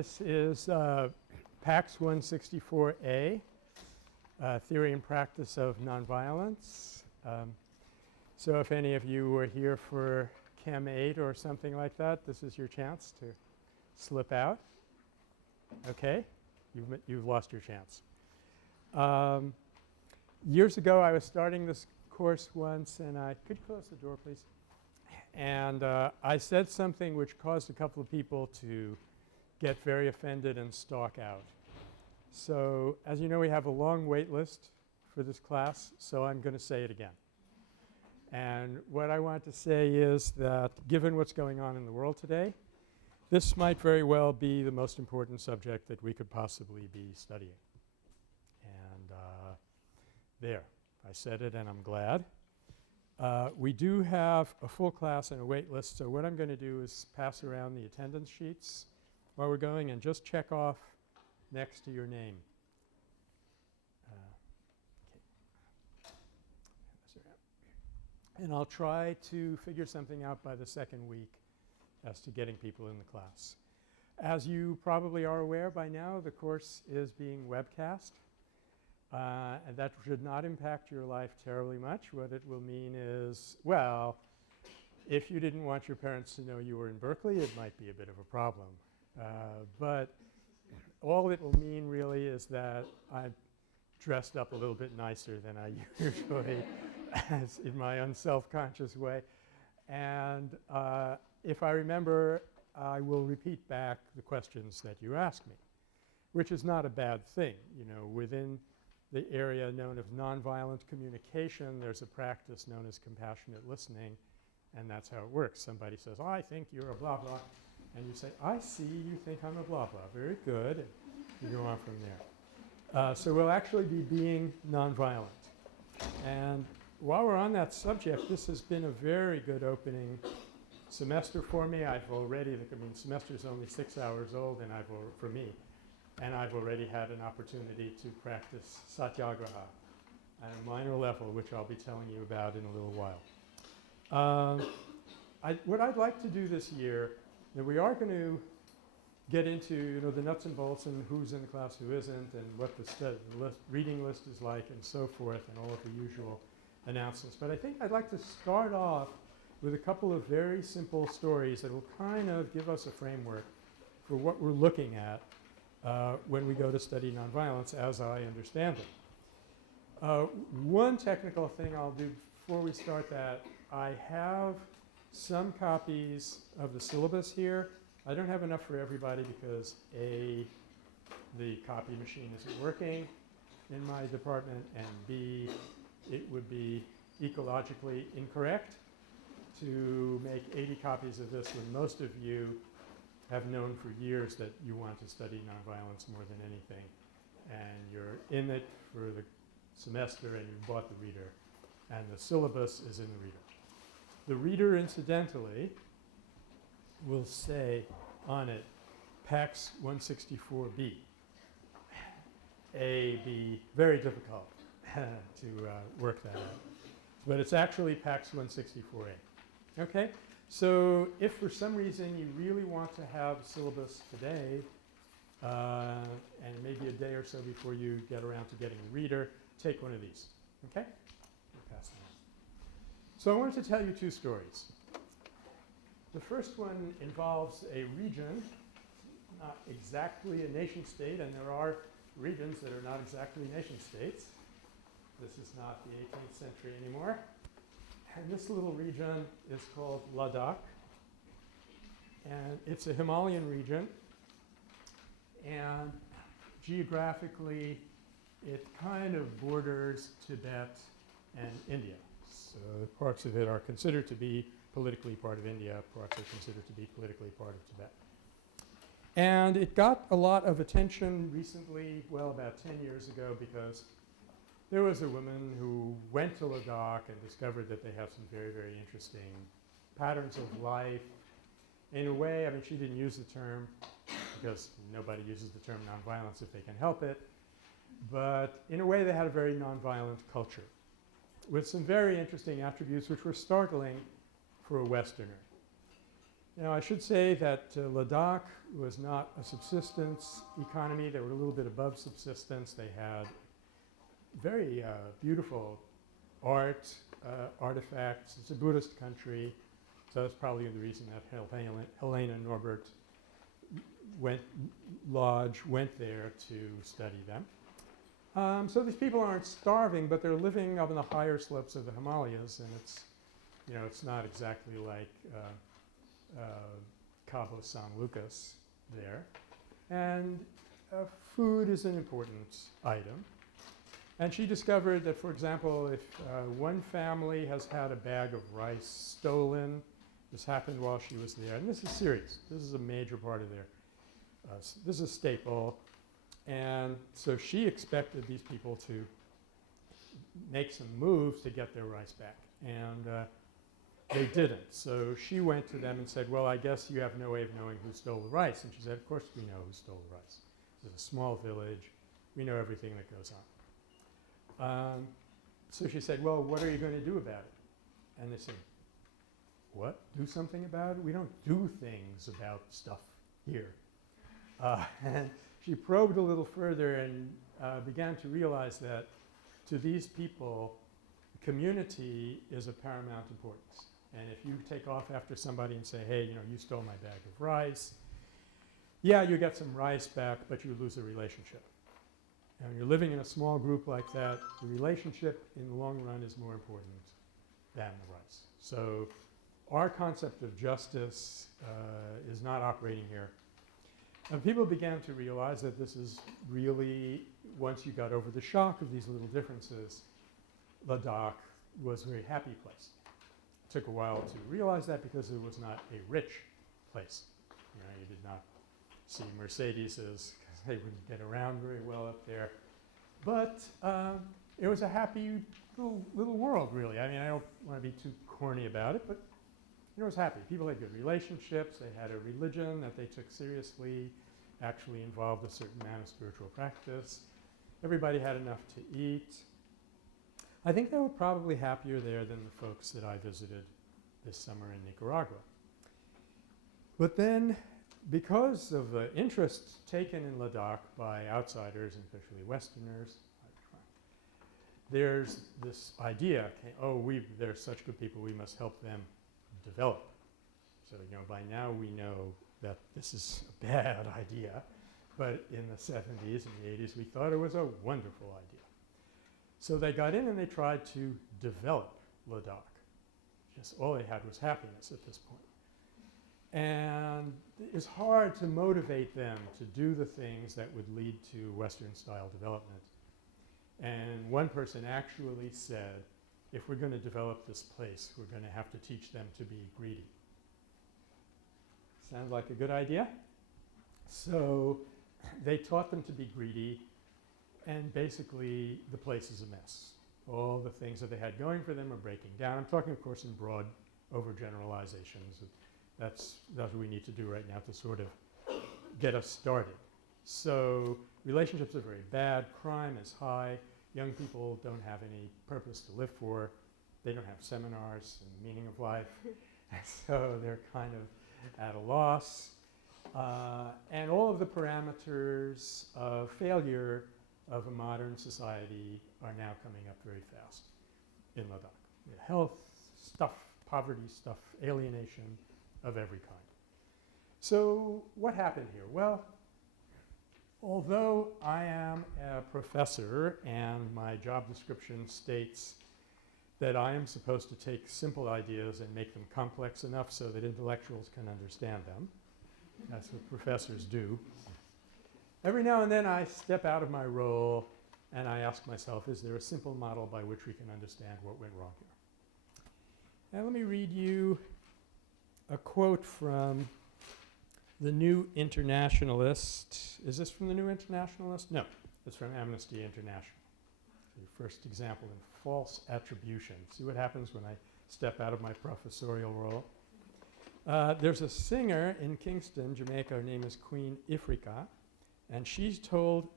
This is PAX 164A, Theory and Practice of Nonviolence. So if any of you were here for Chem 8 or something like that, this is your chance to slip out. Okay? You've lost your chance. Years ago I was starting this course once and I could close the door please. And I said something which caused a couple of people to get very offended and stalk out. So as you know, we have a long wait list for this class, so I'm going to say it again. And what I want to say is that given what's going on in the world today, this might very well be the most important subject that we could possibly be studying. And there, I said it and I'm glad. We do have a full class and a wait list, so what I'm going to do is pass around the attendance sheets while we're going and just check off next to your name. And I'll try to figure something out by the second week as to getting people in the class. As you probably are aware by now, the course is being webcast. And that should not impact your life terribly much. What it will mean is, well, if you didn't want your parents to know you were in Berkeley, it might be a bit of a problem. But all it will mean really is that I'm dressed up a little bit nicer than I usually as in my unself-conscious way. And if I remember, I will repeat back the questions that you ask me, which is not a bad thing. You know, within the area known as nonviolent communication, there's a practice known as compassionate listening, and that's how it works. Somebody says, oh, I think you're a blah, blah, and you say, I see you think I'm a blah, blah. Very good. And you go on from there. So we'll actually be being nonviolent. And while we're on that subject, this has been a very good opening semester for me. I've already, semester is only 6 hours old, and for me, and I've already had an opportunity to practice Satyagraha at a minor level, which I'll be telling you about in a little while. What I'd like to do this year, that we are going to get into the nuts and bolts and who's in the class, who isn't, and what the reading list is like and so forth, and all of the usual announcements. But I think I'd like to start off with a couple of very simple stories that will kind of give us a framework for what we're looking at when we go to study nonviolence as I understand it. One technical thing I'll do before we start that, I have some copies of the syllabus here. I don't have enough for everybody because A, the copy machine isn't working in my department, and B, it would be ecologically incorrect to make 80 copies of this when most of you have known for years that you want to study nonviolence more than anything, and you're in it for the semester and you bought the reader, and the syllabus is in the reader. The reader, incidentally, will say on it PAX 164B. A, B, very difficult to work that out. But it's actually PAX 164A. Okay? So if for some reason you really want to have syllabus today, and maybe a day or so before you get around to getting a reader, take one of these. Okay? We'll pass them on. So I wanted to tell you two stories. The first one involves a region, not exactly a nation state, and there are regions that are not exactly nation states. This is not the 18th century anymore. And this little region is called Ladakh, and it's a Himalayan region, and geographically it kind of borders Tibet and India. So parts of it are considered to be politically part of India, parts are considered to be politically part of Tibet. And it got a lot of attention recently, well, about 10 years ago, because there was a woman who went to Ladakh and discovered that they have some very, very interesting patterns of life. In a way, I mean, she didn't use the term because nobody uses the term nonviolence if they can help it. But in a way, they had a very nonviolent culture with some very interesting attributes which were startling for a Westerner. Now, I should say that Ladakh was not a subsistence economy. They were a little bit above subsistence. They had very beautiful art, artifacts. It's a Buddhist country, so that's probably the reason that Helena Norbert Lodge went there to study them. So these people aren't starving, but they're living up in the higher slopes of the Himalayas, and it's, you know, it's not exactly like Cabo San Lucas there. And food is an important item. And she discovered that, for example, if one family has had a bag of rice stolen, this happened while she was there, and this is serious. This is a major part of their, this is a staple. And so she expected these people to make some moves to get their rice back. And they didn't. So she went to them and said, well, I guess you have no way of knowing who stole the rice. And she said, of course we know who stole the rice. It's a small village. We know everything that goes on. So she said, well, what are you going to do about it? And they said, what? Do something about it? We don't do things about stuff here. And she probed a little further and began to realize that to these people, community is of paramount importance. And if you take off after somebody and say, hey, you know, you stole my bag of rice, yeah, you get some rice back, but you lose a relationship. And when you're living in a small group like that, the relationship in the long run is more important than the rice. So our concept of justice is not operating here. And people began to realize that this is really, once you got over the shock of these little differences, Ladakh was a very happy place. It took a while to realize that because it was not a rich place. You know, you did not see Mercedeses because they wouldn't get around very well up there. But it was a happy little world, really. I mean, I don't want to be too corny about it, but it was happy. People had good relationships. They had a religion that they took seriously, actually involved a certain amount of spiritual practice. Everybody had enough to eat. I think they were probably happier there than the folks that I visited this summer in Nicaragua. But then, because of the interest taken in Ladakh by outsiders, and especially Westerners, there's this idea, okay, oh, they're such good people, we must help them develop. So, you know, by now we know that this is a bad idea, but in the 70s and the 80s we thought it was a wonderful idea. So they got in and they tried to develop Ladakh. Just all they had was happiness at this point. And it's hard to motivate them to do the things that would lead to Western-style development. And one person actually said, if we're going to develop this place, we're going to have to teach them to be greedy. Sounds like a good idea? So they taught them to be greedy, and basically the place is a mess. All the things that they had going for them are breaking down. I'm talking, of course, in broad overgeneralizations. That's what we need to do right now to sort of get us started. So relationships are very bad. Crime is high. Young people don't have any purpose to live for. They don't have seminars and the meaning of life. And so they're kind of at a loss. And all of the parameters of failure of a modern society are now coming up very fast in Ladakh. Health stuff, poverty stuff, alienation of every kind. So what happened here? Well, although I am a professor and my job description states that I am supposed to take simple ideas and make them complex enough so that intellectuals can understand them, that's what professors do. Every now and then I step out of my role and I ask myself, is there a simple model by which we can understand what went wrong here? Now let me read you a quote from the New Internationalist. Is this from the New Internationalist? No, it's from Amnesty International. The first example in false attribution. See what happens when I step out of my professorial role. There's a singer in Kingston, Jamaica. Her name is Queen Ifrika, and she's told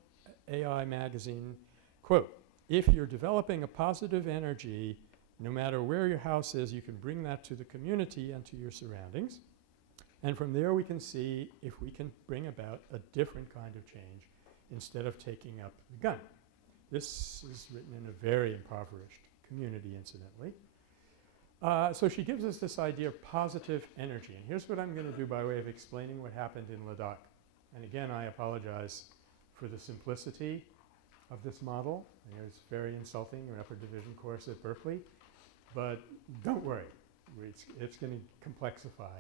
AI Magazine, quote, if you're developing a positive energy, no matter where your house is, you can bring that to the community and to your surroundings. And from there we can see if we can bring about a different kind of change instead of taking up the gun. This is written in a very impoverished community, incidentally. So she gives us this idea of positive energy. And here's what I'm going to do by way of explaining what happened in Ladakh. And again, I apologize for the simplicity of this model. It's very insulting, an upper division course at Berkeley. But don't worry, it's going to complexify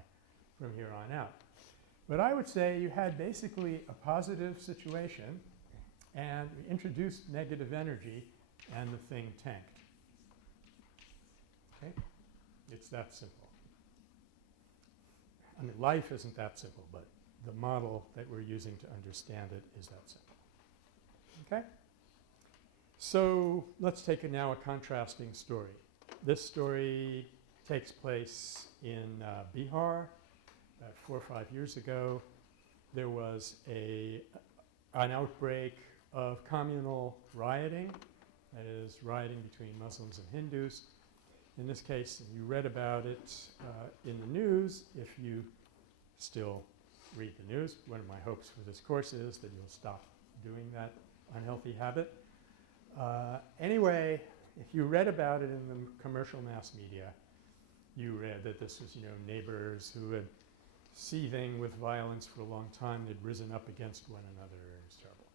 from here on out. But I would say you had basically a positive situation and we introduced negative energy and the thing tanked. Okay? It's that simple. I mean, life isn't that simple, but the model that we're using to understand it is that simple. Okay? So let's take now a contrasting story. This story takes place in Bihar. 4 or 5 years ago, there was an outbreak of communal rioting, that is, rioting between Muslims and Hindus. In this case, you read about it in the news. If you still read the news, one of my hopes for this course is that you'll stop doing that unhealthy habit. Anyway, if you read about it in the commercial mass media, you read that this was, neighbors who had seething with violence for a long time. They'd risen up against one another. It was terrible.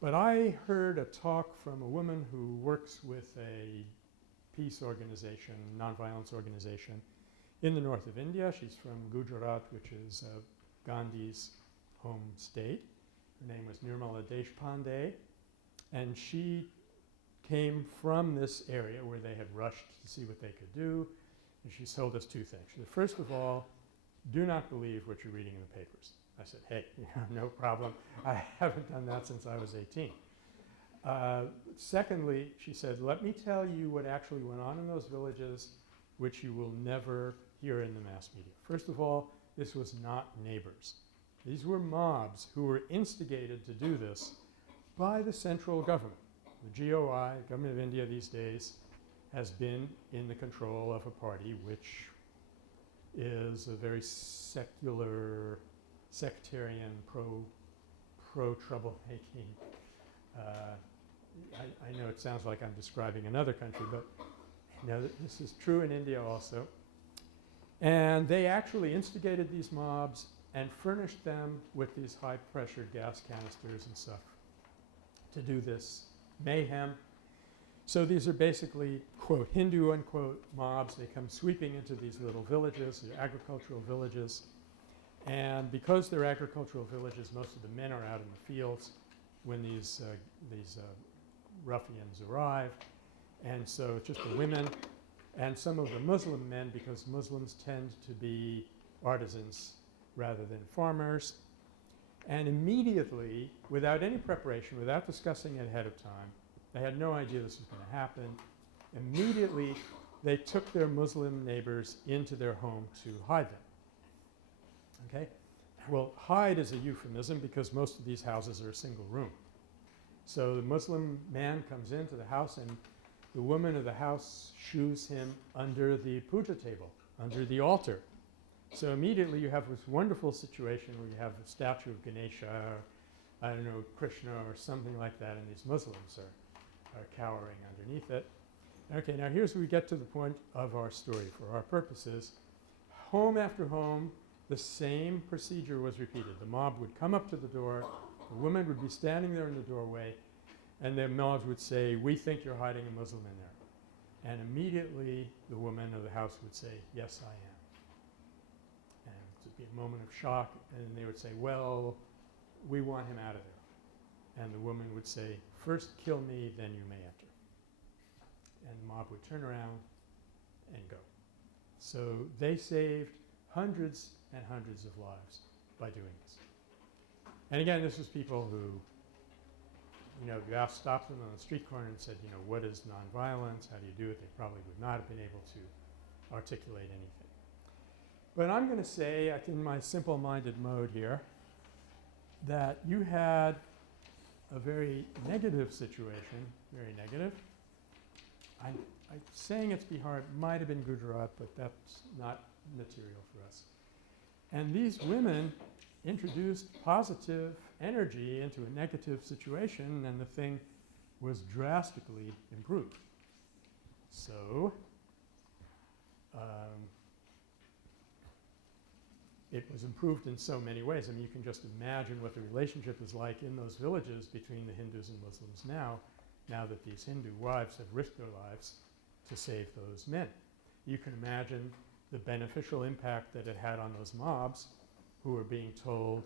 But I heard a talk from a woman who works with a peace organization, nonviolence organization in the north of India. She's from Gujarat, which is Gandhi's home state. Her name was Nirmala Deshpande. And she came from this area where they had rushed to see what they could do. And she told us two things. She said, first of all, do not believe what you're reading in the papers. I said, hey, no problem. I haven't done that since I was 18. Secondly, she said, let me tell you what actually went on in those villages, which you will never hear in the mass media. First of all, this was not neighbors. These were mobs who were instigated to do this by the central government. The GOI, Government of India these days, has been in the control of a party which is a very secular, sectarian, pro-troublemaking. I know it sounds like I'm describing another country, but this is true in India also. And they actually instigated these mobs and furnished them with these high-pressure gas canisters and stuff to do this mayhem. So these are basically, quote, Hindu, unquote, mobs. They come sweeping into these little villages, they're agricultural villages. And because they're agricultural villages, most of the men are out in the fields when these ruffians arrive. And so it's just the women and some of the Muslim men, because Muslims tend to be artisans rather than farmers. And immediately, without any preparation, without discussing it ahead of time, they had no idea this was going to happen. Immediately, they took their Muslim neighbors into their home to hide them. Okay? Well, hide is a euphemism because most of these houses are a single room. So the Muslim man comes into the house and the woman of the house shoos him under the puja table, under the altar. So immediately you have this wonderful situation where you have a statue of Ganesha or, I don't know, Krishna or something like that, and these Muslims are cowering underneath it. Okay, now here's where we get to the point of our story for our purposes. Home after home, the same procedure was repeated. The mob would come up to the door, the woman would be standing there in the doorway, and the mobs would say, we think you're hiding a Muslim in there. And immediately the woman of the house would say, yes, I am. And it would be a moment of shock, and they would say, well, we want him out of there. And the woman would say, first kill me, then you may enter. And the mob would turn around and go. So they saved hundreds and hundreds of lives by doing this. And again, this was people who, if you stopped them on the street corner and said, what is nonviolence? How do you do it? They probably would not have been able to articulate anything. But I'm going to say, in my simple-minded mode here, that you had a very negative situation, very negative. I'm saying it's Bihar, it might have been Gujarat, but that's not material for us. And these women introduced positive energy into a negative situation, and the thing was drastically improved. So it was improved in so many ways. I mean, you can just imagine what the relationship is like in those villages between the Hindus and Muslims now that these Hindu wives have risked their lives to save those men. You can imagine the beneficial impact that it had on those mobs who were being told,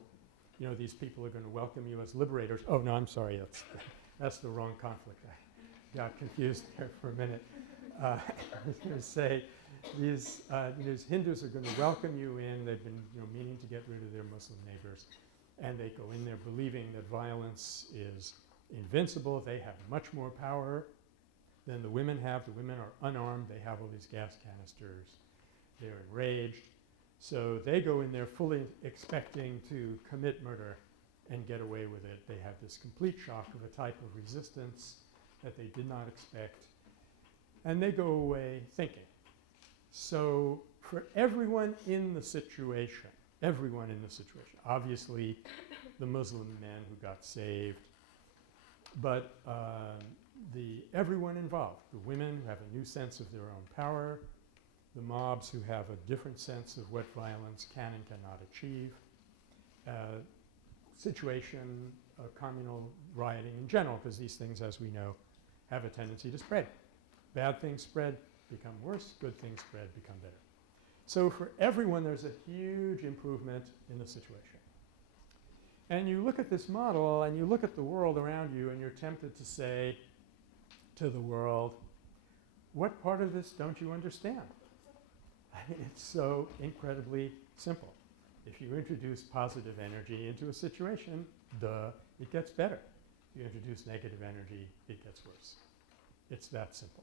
you know, these people are going to welcome you as liberators. Oh, no, I'm sorry. That's the wrong conflict. I got confused there for a minute. I was going to say these Hindus are going to welcome you in. They've been, you know, meaning to get rid of their Muslim neighbors. And they go in there believing that violence is invincible. They have much more power than the women have. The women are unarmed. They have all these gas canisters. They're enraged. So they go in there fully expecting to commit murder and get away with it. They have this complete shock of a type of resistance that they did not expect. And they go away thinking. So for everyone in the situation, obviously the Muslim men who got saved, but everyone involved, the women who have a new sense of their own power, the mobs who have a different sense of what violence can and cannot achieve, situation of communal rioting in general, because these things, as we know, have a tendency to spread. Bad things spread, become worse. Good things spread, become better. So for everyone, there's a huge improvement in the situation. And you look at this model and you look at the world around you and you're tempted to say to the world, what part of this don't you understand? I mean, it's so incredibly simple. If you introduce positive energy into a situation, it gets better. If you introduce negative energy, it gets worse. It's that simple.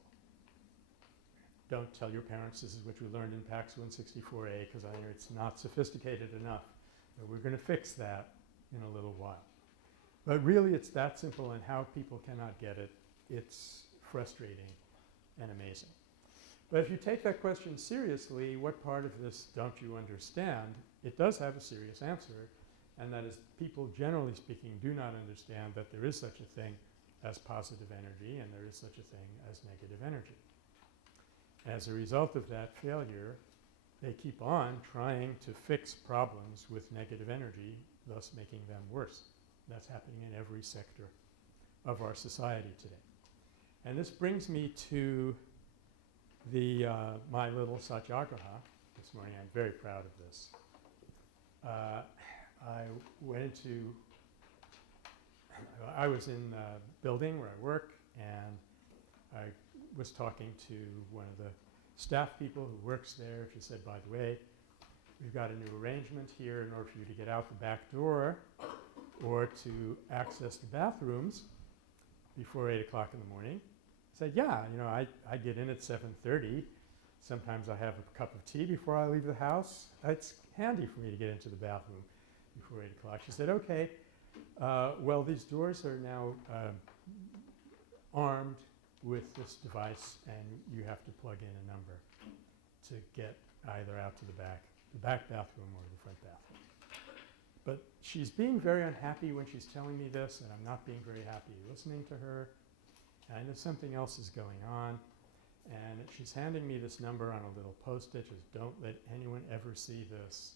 Don't tell your parents this is what you learned in PAX 164A, because I know it's not sophisticated enough. But we're going to fix that in a little while. But really, it's that simple, and how people cannot get it, it's frustrating and amazing. But if you take that question seriously, what part of this don't you understand? It does have a serious answer, and that is people, generally speaking, do not understand that there is such a thing as positive energy and there is such a thing as negative energy. As a result of that failure, they keep on trying to fix problems with negative energy, thus making them worse. That's happening in every sector of our society today. And this brings me to my little Satyagraha this morning. I'm very proud of this. I was in the building where I work, and I was talking to one of the staff people who works there. She said, by the way, we've got a new arrangement here in order for you to get out the back door or to access the bathrooms before 8 o'clock in the morning. I said, yeah, you know, I get in at 7:30. Sometimes I have a cup of tea before I leave the house. It's handy for me to get into the bathroom before 8 o'clock. She said, okay, well, these doors are now armed with this device, and you have to plug in a number to get either out to the back bathroom or the front bathroom. But she's being very unhappy when she's telling me this, and I'm not being very happy listening to her. And I know something else is going on. And she's handing me this number on a little Post-it. Just don't let anyone ever see this,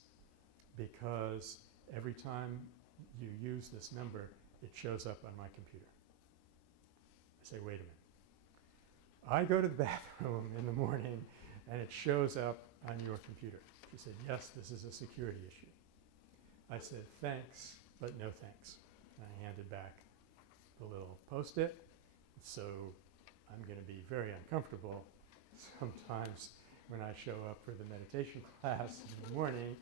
because every time you use this number, it shows up on my computer. I say, wait a minute. I go to the bathroom in the morning, and it shows up on your computer. She said, yes, this is a security issue. I said, thanks, but no thanks. And I handed back the little Post-it. So I'm going to be very uncomfortable sometimes when I show up for the meditation class in the morning.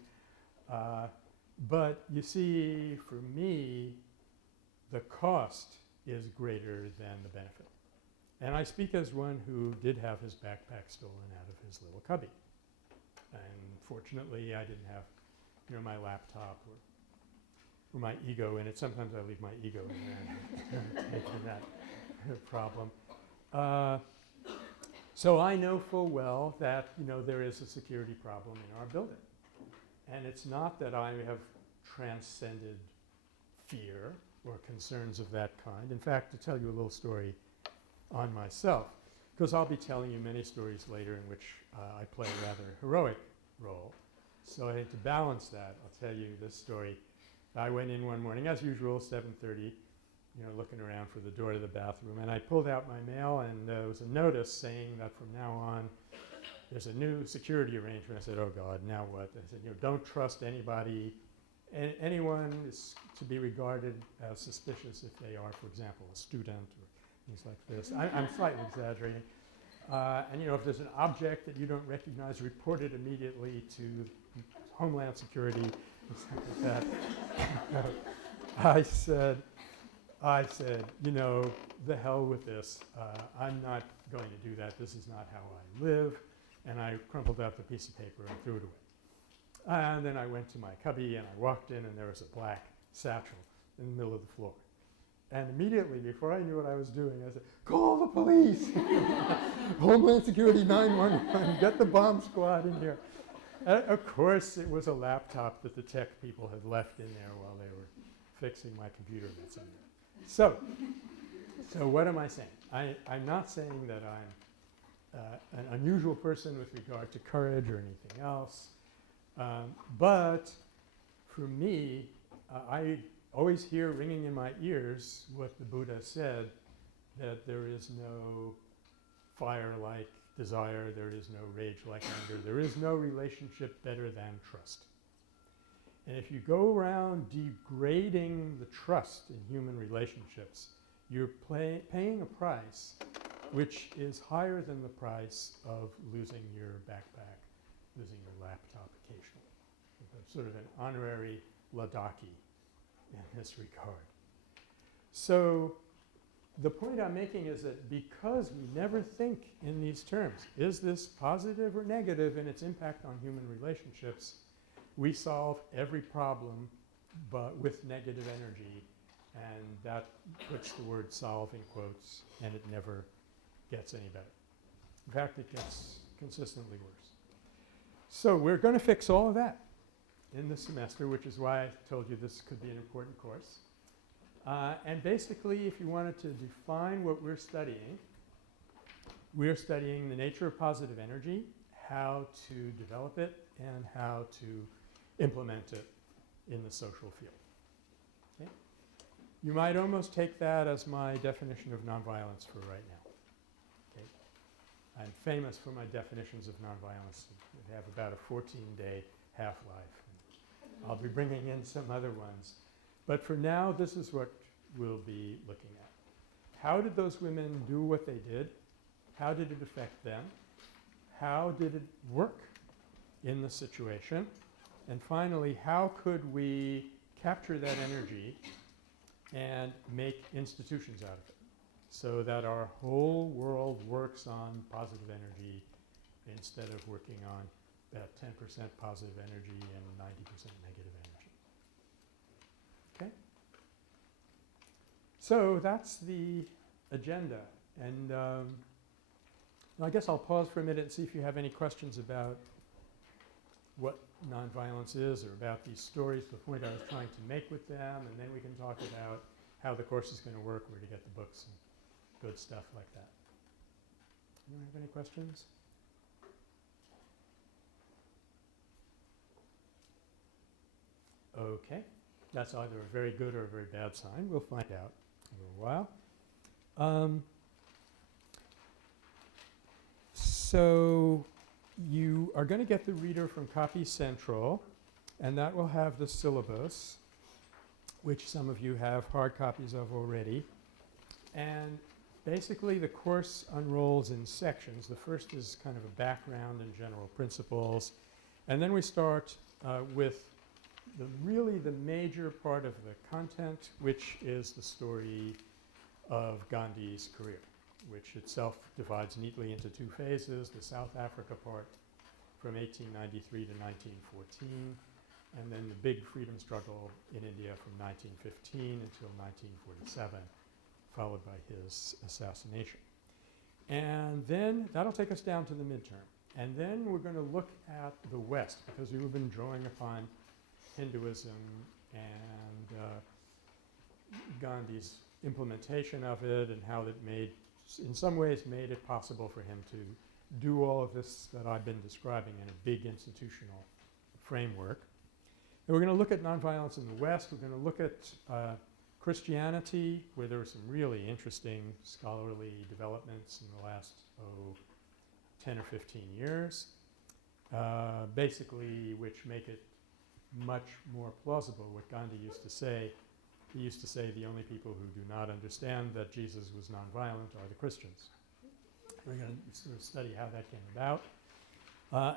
But you see, for me, the cost is greater than the benefit. And I speak as one who did have his backpack stolen out of his little cubby. And fortunately, I didn't have, you know, my laptop or my ego in it. Sometimes I leave my ego in there and taking that problem. So I know full well that, you know, there is a security problem in our building. And it's not that I have transcended fear or concerns of that kind. In fact, to tell you a little story on myself, because I'll be telling you many stories later in which I play a rather heroic role. So I had to balance that. I'll tell you this story. I went in one morning, as usual, 7:30, looking around for the door to the bathroom, and I pulled out my mail, and there was a notice saying that from now on there's a new security arrangement. I said, oh God, now what? They said, don't trust anybody. Anyone is to be regarded as suspicious if they are, for example, a student or things like this. I'm slightly exaggerating. And if there's an object that you don't recognize, report it immediately to Homeland Security, things like that. I said, the hell with this. I'm not going to do that. This is not how I live. And I crumpled up the piece of paper and threw it away. And then I went to my cubby and I walked in, and there was a black satchel in the middle of the floor. And immediately, before I knew what I was doing, I said, call the police! Homeland Security 911, get the bomb squad in here. Of course, it was a laptop that the tech people had left in there while they were fixing my computer that's in there. So what am I saying? I'm not saying that I'm an unusual person with regard to courage or anything else. But for me, I always hear ringing in my ears what the Buddha said, that there is no fire-like desire, there is no rage-like anger, there is no relationship better than trust. And if you go around degrading the trust in human relationships, you're paying a price which is higher than the price of losing your backpack, losing your laptop occasionally. Sort of an honorary Ladakhi in this regard. So the point I'm making is that because we never think in these terms, is this positive or negative in its impact on human relationships, we solve every problem but with negative energy, and that puts the word solve in quotes, and it never gets any better. In fact, it gets consistently worse. So we're going to fix all of that in this semester, which is why I told you this could be an important course. And basically, if you wanted to define what we're studying the nature of positive energy, how to develop it, and how to implement it in the social field. Okay? You might almost take that as my definition of nonviolence for right now. Okay? I'm famous for my definitions of nonviolence. They have about a 14-day half-life. I'll be bringing in some other ones. But for now, this is what we'll be looking at. How did those women do what they did? How did it affect them? How did it work in the situation? And finally, how could we capture that energy and make institutions out of it so that our whole world works on positive energy instead of working on that 10% positive energy and 90% negative energy. Okay? So that's the agenda. And I guess I'll pause for a minute and see if you have any questions about what nonviolence is or about these stories, the point I was trying to make with them, and then we can talk about how the course is going to work, where to get the books and good stuff like that. Anyone have any questions? Okay. That's either a very good or a very bad sign. We'll find out in a little while. So you are going to get the reader from Copy Central, and that will have the syllabus, which some of you have hard copies of already. And basically the course unrolls in sections. The first is kind of a background and general principles. And then we start with really the major part of the content, which is the story of Gandhi's career, which itself divides neatly into two phases, the South Africa part from 1893 to 1914, and then the big freedom struggle in India from 1915 until 1947, followed by his assassination. And then that'll take us down to the midterm. And then we're going to look at the West, because we've been drawing upon Hinduism and Gandhi's implementation of it and how it made, in some ways, made it possible for him to do all of this that I've been describing in a big institutional framework. And we're going to look at nonviolence in the West. We're going to look at Christianity, where there were some really interesting scholarly developments in the last, 10 or 15 years, basically which make it much more plausible what Gandhi used to say. He used to say the only people who do not understand that Jesus was nonviolent are the Christians. We're going to sort of study how that came about.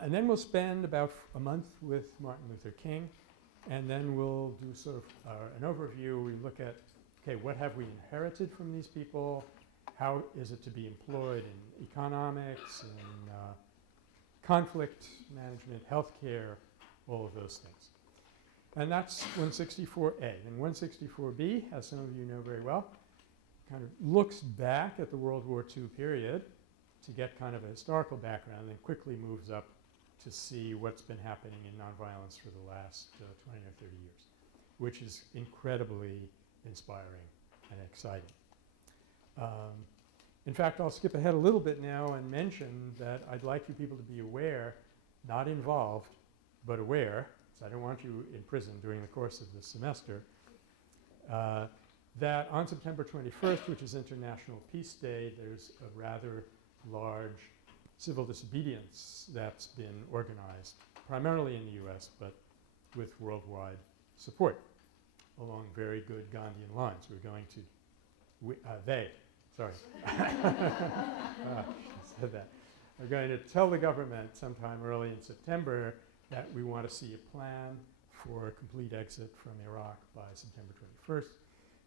And then we'll spend about a month with Martin Luther King, and then we'll do sort of an overview. We look at, okay, what have we inherited from these people? How is it to be employed in economics, in conflict management, healthcare, all of those things. And that's 164A. And 164B, as some of you know very well, kind of looks back at the World War II period to get kind of a historical background, and then quickly moves up to see what's been happening in nonviolence for the last 20 or 30 years, which is incredibly inspiring and exciting. In fact, I'll skip ahead a little bit now and mention that I'd like you people to be aware, not involved, but aware, so I don't want you in prison during the course of the semester, that on September 21st, which is International Peace Day, there's a rather large civil disobedience that's been organized, primarily in the US, but with worldwide support along very good Gandhian lines. We're going to, said that. We're going to tell the government sometime early in September that we want to see a plan for a complete exit from Iraq by September 21st.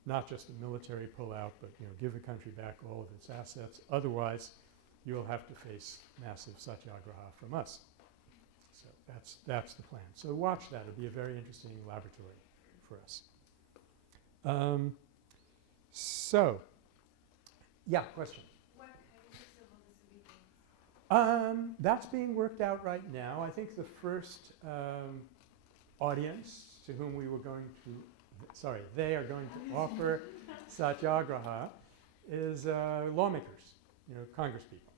Not just a military pullout, but give the country back all of its assets. Otherwise, you'll have to face massive Satyagraha from us. So that's the plan. So watch that. It'll be a very interesting laboratory for us. Yeah, question. What kind of civil disobedience? That's being worked out right now. I think the first audience to whom we were going to, they are going to offer Satyagraha is lawmakers, Congress people.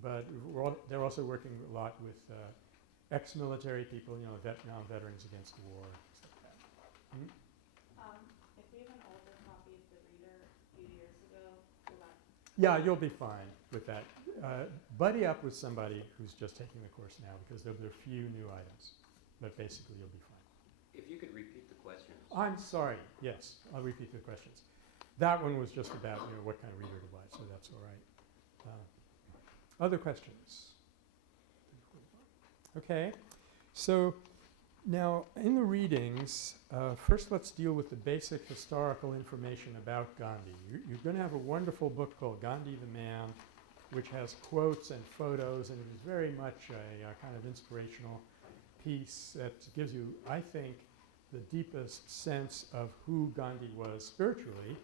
But they're also working a lot with ex-military people, veterans against the war, stuff like that. If we have an older copy of the reader a few years ago, will that? Yeah, you'll be fine with that. Buddy up with somebody who's just taking the course now, because there'll be a few new items. But basically, you'll be fine. If you could repeat the questions. I'm sorry. Yes, I'll repeat the questions. That one was just about what kind of reader to buy, so that's all right. Other questions? Okay. So now in the readings, first let's deal with the basic historical information about Gandhi. You're going to have a wonderful book called Gandhi the Man, which has quotes and photos, and it is very much a kind of inspirational piece that gives you, I think, the deepest sense of who Gandhi was spiritually,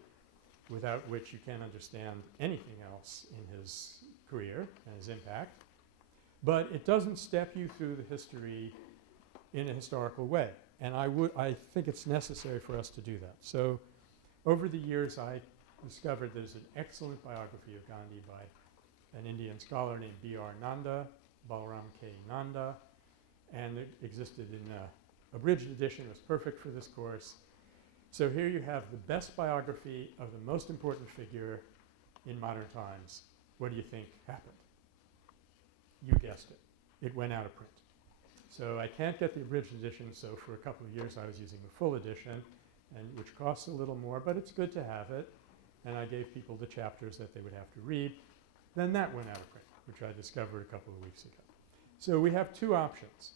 without which you can't understand anything else in his career and his impact. But it doesn't step you through the history in a historical way. And I think it's necessary for us to do that. So over the years, I discovered there's an excellent biography of Gandhi by an Indian scholar named B.R. Nanda, Balaram K. Nanda, and it existed in an abridged edition. It was perfect for this course. So here you have the best biography of the most important figure in modern times. What do you think happened? You guessed it. It went out of print. So I can't get the abridged edition, so for a couple of years I was using the full edition, which costs a little more, but it's good to have it. And I gave people the chapters that they would have to read. Then that went out of print, which I discovered a couple of weeks ago. So we have two options.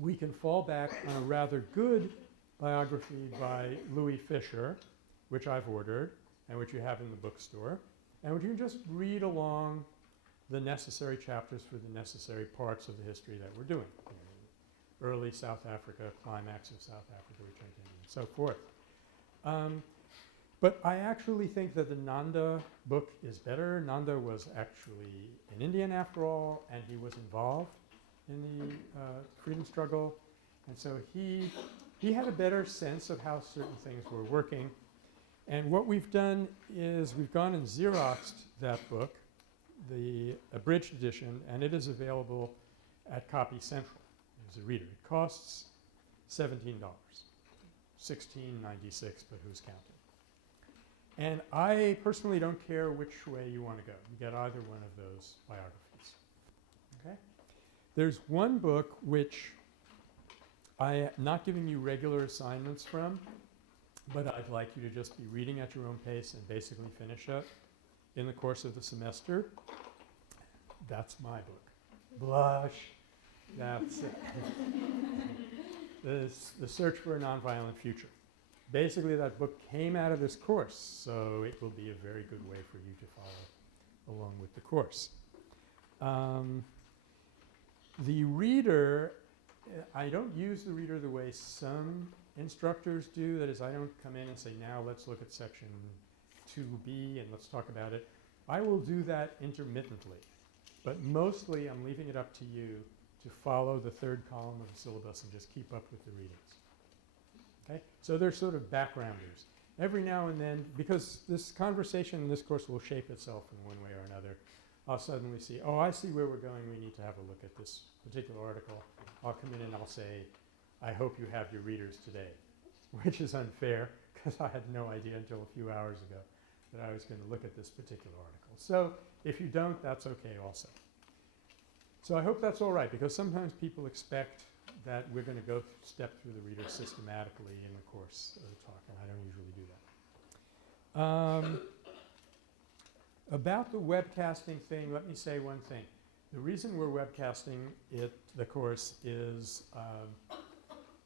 We can fall back on a rather good biography by Louis Fisher, which I've ordered and which you have in the bookstore, and which you can just read along the necessary chapters for the necessary parts of the history that we're doing. Early South Africa, climax of South Africa, return to India, and so forth. But I actually think that the Nanda book is better. Nanda was actually an Indian after all, and he was involved in the freedom struggle. And so he had a better sense of how certain things were working. And what we've done is we've gone and Xeroxed that book, the abridged edition, and it is available at Copy Central as a reader. It costs $17, $16.96, but who's counting? And I personally don't care which way you want to go. You get either one of those biographies. Okay? There's one book which I am not giving you regular assignments from, but I'd like you to just be reading at your own pace and basically finish it in the course of the semester. That's my book. Blush. That's it. The Search for a Nonviolent Future. Basically, that book came out of this course, so it will be a very good way for you to follow along with the course. The reader, I don't use the reader the way some instructors do. That is, I don't come in and say, now let's look at section 2B and let's talk about it. I will do that intermittently, but mostly I'm leaving it up to you to follow the third column of the syllabus and just keep up with the readings. Okay? So they're sort of backgrounders. Every now and then, because this conversation in this course will shape itself in one way or another, I'll suddenly see, oh, I see where we're going. We need to have a look at this particular article. I'll come in and I'll say, I hope you have your readers today, which is unfair because I had no idea until a few hours ago that I was going to look at this particular article. So if you don't, that's okay also. So I hope that's all right, because sometimes people expect that we're going to go step through the reader systematically in the course of the talk, and I don't usually do that. About the webcasting thing, let me say one thing. The reason we're webcasting the course is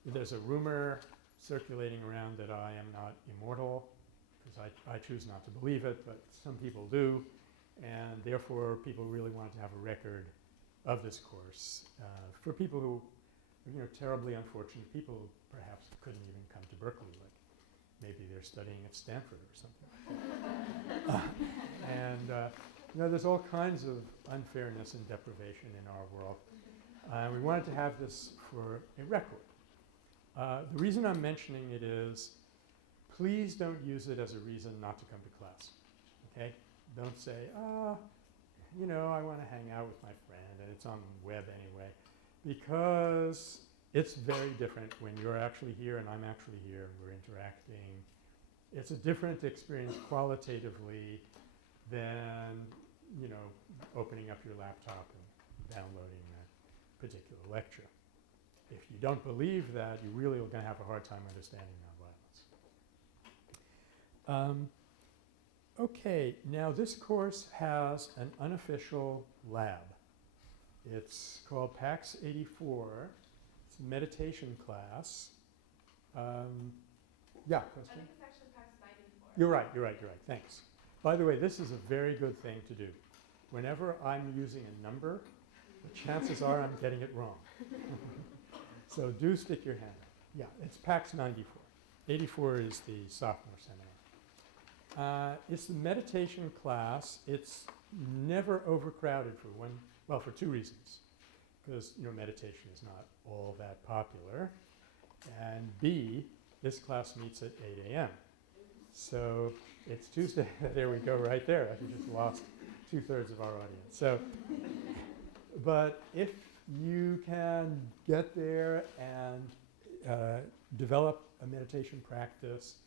there's a rumor circulating around that I am not immortal, because I choose not to believe it, but some people do, and therefore people really want to have a record of this course. For people who are terribly unfortunate, people who perhaps couldn't even come to Berkeley, like maybe they're studying at Stanford or something like that. There's all kinds of unfairness and deprivation in our world. We wanted to have this for a record. The reason I'm mentioning it is, please don't use it as a reason not to come to class. Okay? Don't say, I want to hang out with my friend and it's on the web anyway, because it's very different when you're actually here and I'm actually here and we're interacting. It's a different experience qualitatively than, opening up your laptop and downloading that particular lecture. If you don't believe that, you really are going to have a hard time understanding nonviolence. Okay, now this course has an unofficial lab. It's called PAX 84. It's a meditation class. Yeah, question? I think it's actually PAX 94. You're right. Thanks. By the way, this is a very good thing to do. Whenever I'm using a number, the chances are I'm getting it wrong. So do stick your hand up. Yeah, it's PAX 94. 84 is the sophomore seminar. It's the meditation class. It's never overcrowded for two reasons. Because, meditation is not all that popular. And B, this class meets at 8 a.m. So it's Tuesday. There we go, right there. I just lost 2/3 of our audience. So, but if you can get there and develop a meditation practice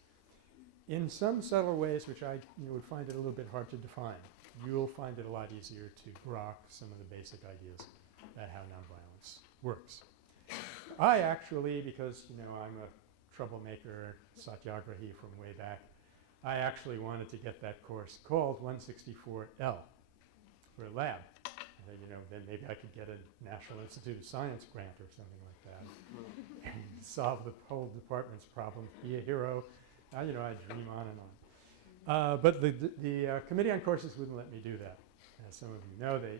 in some subtle ways, which I would find it a little bit hard to define, you'll find it a lot easier to grok some of the basic ideas about how nonviolence works. I actually, because I'm a troublemaker, Satyagrahi from way back, I actually wanted to get that course called 164L for a lab. Then maybe I could get a National Institute of Science grant or something like that and solve the whole department's problems, be a hero. I dream on and on. But the Committee on Courses wouldn't let me do that. As some of you know, they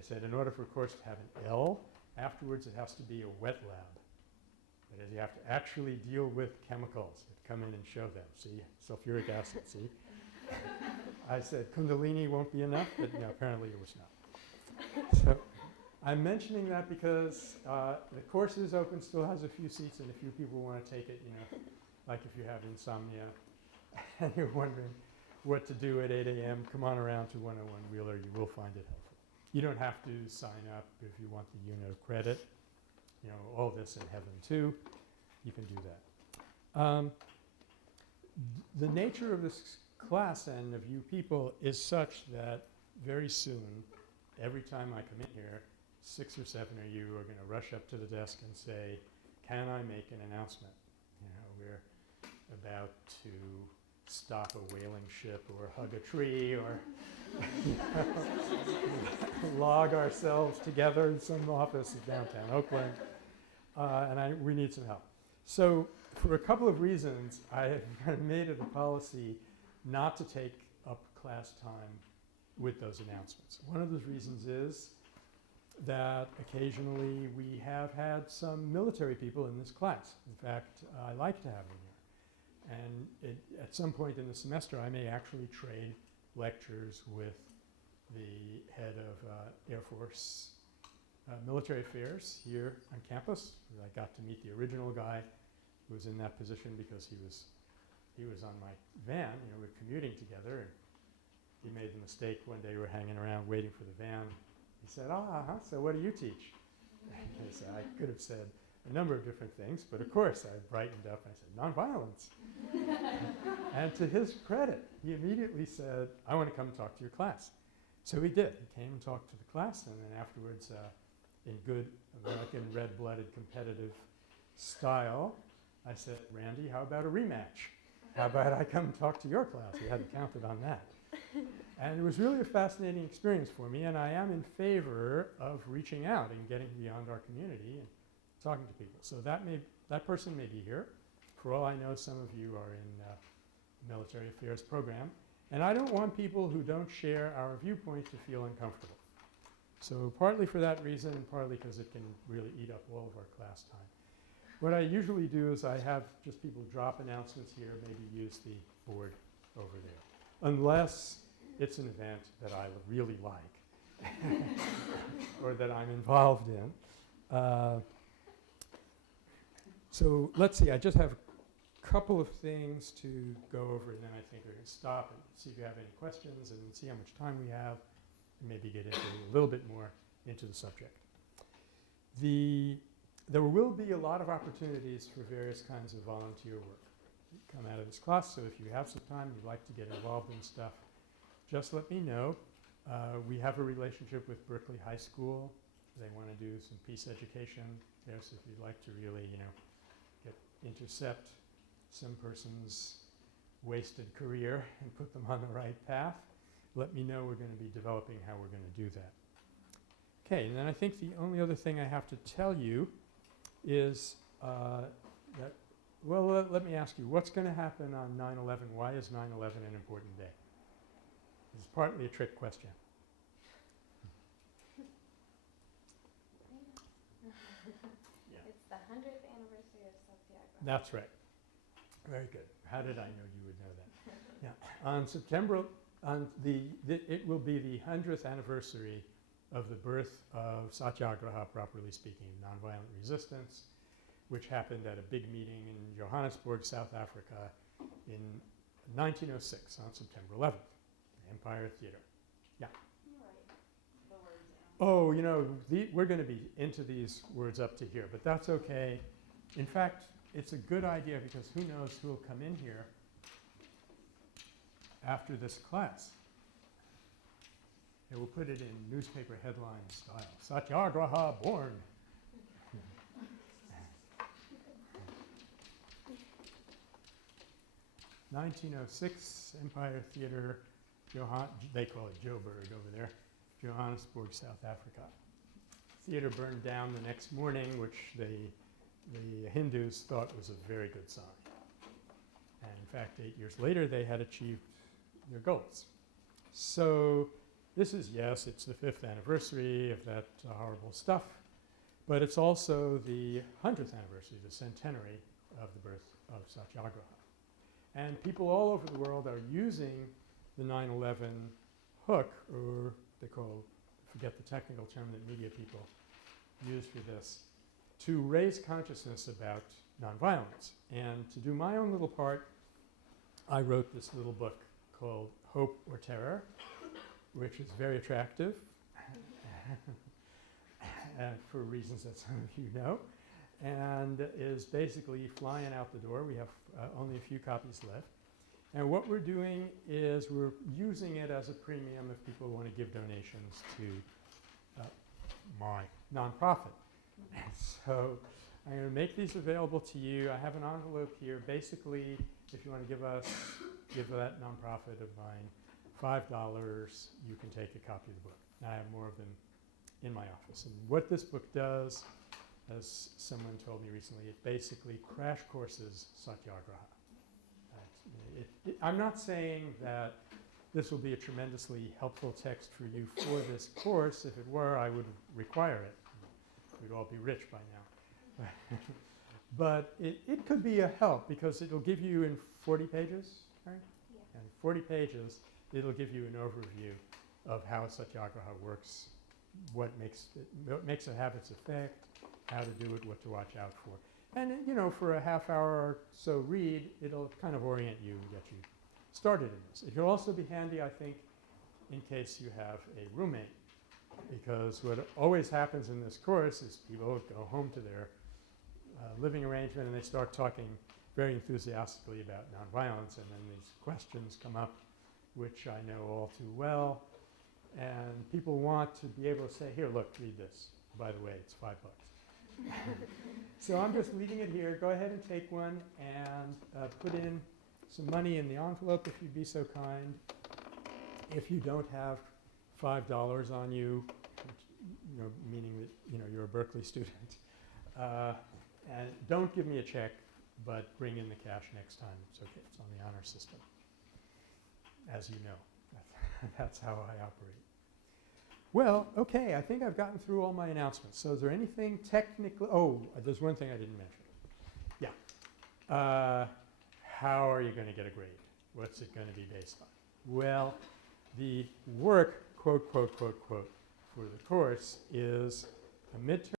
said in order for a course to have an L, afterwards it has to be a wet lab. That is, you have to actually deal with chemicals that come in and show them. See, sulfuric acid, see? I said Kundalini won't be enough, but no, apparently it was not. So I'm mentioning that because the course is open, still has a few seats, and a few people want to take it, you know, like if you have insomnia and you're wondering what to do at 8 a.m., come on around to 101 Wheeler. You will find it helpful. You don't have to sign up if you want the UNO credit. You know, all this in heaven too. You can do that. The nature of this class and of you people is such that very soon, every time I come in here, 6 or 7 of you are going to rush up to the desk and say, can I make an announcement? You know, we're about to stop a whaling ship or hug a tree or log ourselves together in some office in downtown Oakland, and we need some help. So for a couple of reasons, I have kind of made it a policy not to take up class time with those announcements. One of those reasons is that occasionally we have had some military people in this class. In fact, I like to have them here. And at some point in the semester, I may actually trade lectures with the head of Air Force military affairs here on campus. I got to meet the original guy who was in that position because he was on my van. You know, we were commuting together, and he made the mistake one day. We were hanging around waiting for the van. He said, so what do you teach? I said, I could have said a number of different things, but of course I brightened up. I said, nonviolence. And to his credit, he immediately said, I want to come and talk to your class. So he did. He came and talked to the class, and then afterwards, in good American red-blooded competitive style, I said, Randy, how about a rematch? How about I come and talk to your class? He hadn't counted on that. And it was really a fascinating experience for me, and I am in favor of reaching out and getting beyond our community and talking to people. So that person may be here. For all I know, some of you are in the military affairs program. And I don't want people who don't share our viewpoint to feel uncomfortable. So partly for that reason, and partly because it can really eat up all of our class time. What I usually do is I have just people drop announcements here, maybe use the board over there. Unless it's an event that I really like or that I'm involved in. So let's see, I just have a couple of things to go over, and then I think we're going to stop and see if you have any questions and see how much time we have, and maybe get into a little bit more into the subject. There will be a lot of opportunities for various kinds of volunteer work come out of this class, so if you have some time, you'd like to get involved in stuff, just let me know. We have a relationship with Berkeley High School. They want to do some peace education there, so if you'd like to really, you know, intercept some person's wasted career and put them on the right path, let me know. We're going to be developing how we're going to do that. Okay, and then I think the only other thing I have to tell you is that, well, let me ask you, what's going to happen on 9/11? Why is 9/11 an important day? This is partly a trick question. It's the 100th anniversary of Satyagraha. That's right. Very good. How did I know you would know that? Yeah. On September, it will be the 100th anniversary of the birth of Satyagraha, properly speaking, nonviolent resistance, which happened at a big meeting in Johannesburg, South Africa in 1906 on September 11th, Empire Theater. Yeah. Right. The words down. Oh, you know, we're going to be into these words up to here, but that's okay. In fact, it's a good idea because who knows who will come in here after this class. And we'll put it in newspaper headline style. Satyagraha born. 1906, Empire Theater, they call it Joburg over there, Johannesburg, South Africa. Theater burned down the next morning, which the Hindus thought was a very good sign. And in fact, 8 years later, they had achieved their goals. So this is, yes, it's the 5th anniversary of that horrible stuff, But it's also the 100th anniversary, the centenary of the birth of Satyagraha. And people all over the world are using the 9/11 hook, or they call, forget the technical term that media people use for this, to raise consciousness about nonviolence. And to do my own little part, I wrote this little book called Hope or Terror, which is very attractive for reasons that some of you know, and is basically flying out the door. We have only a few copies left. And what we're doing is we're using it as a premium if people want to give donations to my nonprofit. So I'm going to make these available to you. I have an envelope here. Basically, if you want to give that nonprofit of mine $5, you can take a copy of the book. I have more of them in my office. And what this book does, as someone told me recently, it basically crash courses Satyagraha. I'm not saying that this will be a tremendously helpful text for you for this course. If it were, I would require it. We'd all be rich by now. But it could be a help because it'll give you in 40 pages, right? Yeah. And 40 pages, it'll give you an overview of how Satyagraha works, what makes it have its effect, how to do it, what to watch out for. And, you know, for a half hour or so read, it'll kind of orient you and get you started in this. It will also be handy, I think, in case you have a roommate, because what always happens in this course is people go home to their living arrangement and they start talking very enthusiastically about nonviolence, and then these questions come up, which I know all too well, and people want to be able to say, here, look, read this. By the way, it's $5. So I'm just leaving it here. Go ahead and take one and put in some money in the envelope if you'd be so kind. If you don't have $5 on you, which, you know, meaning that, you know, you're a Berkeley student, and don't give me a check, but bring in the cash next time. It's okay. It's on the honor system, as you know. That's how I operate. Well, okay, I think I've gotten through all my announcements. So is there anything technical? Oh, there's one thing I didn't mention. Yeah. How are you going to get a grade? What's it going to be based on? Well, the work, quote, quote, quote, quote, for the course is a midterm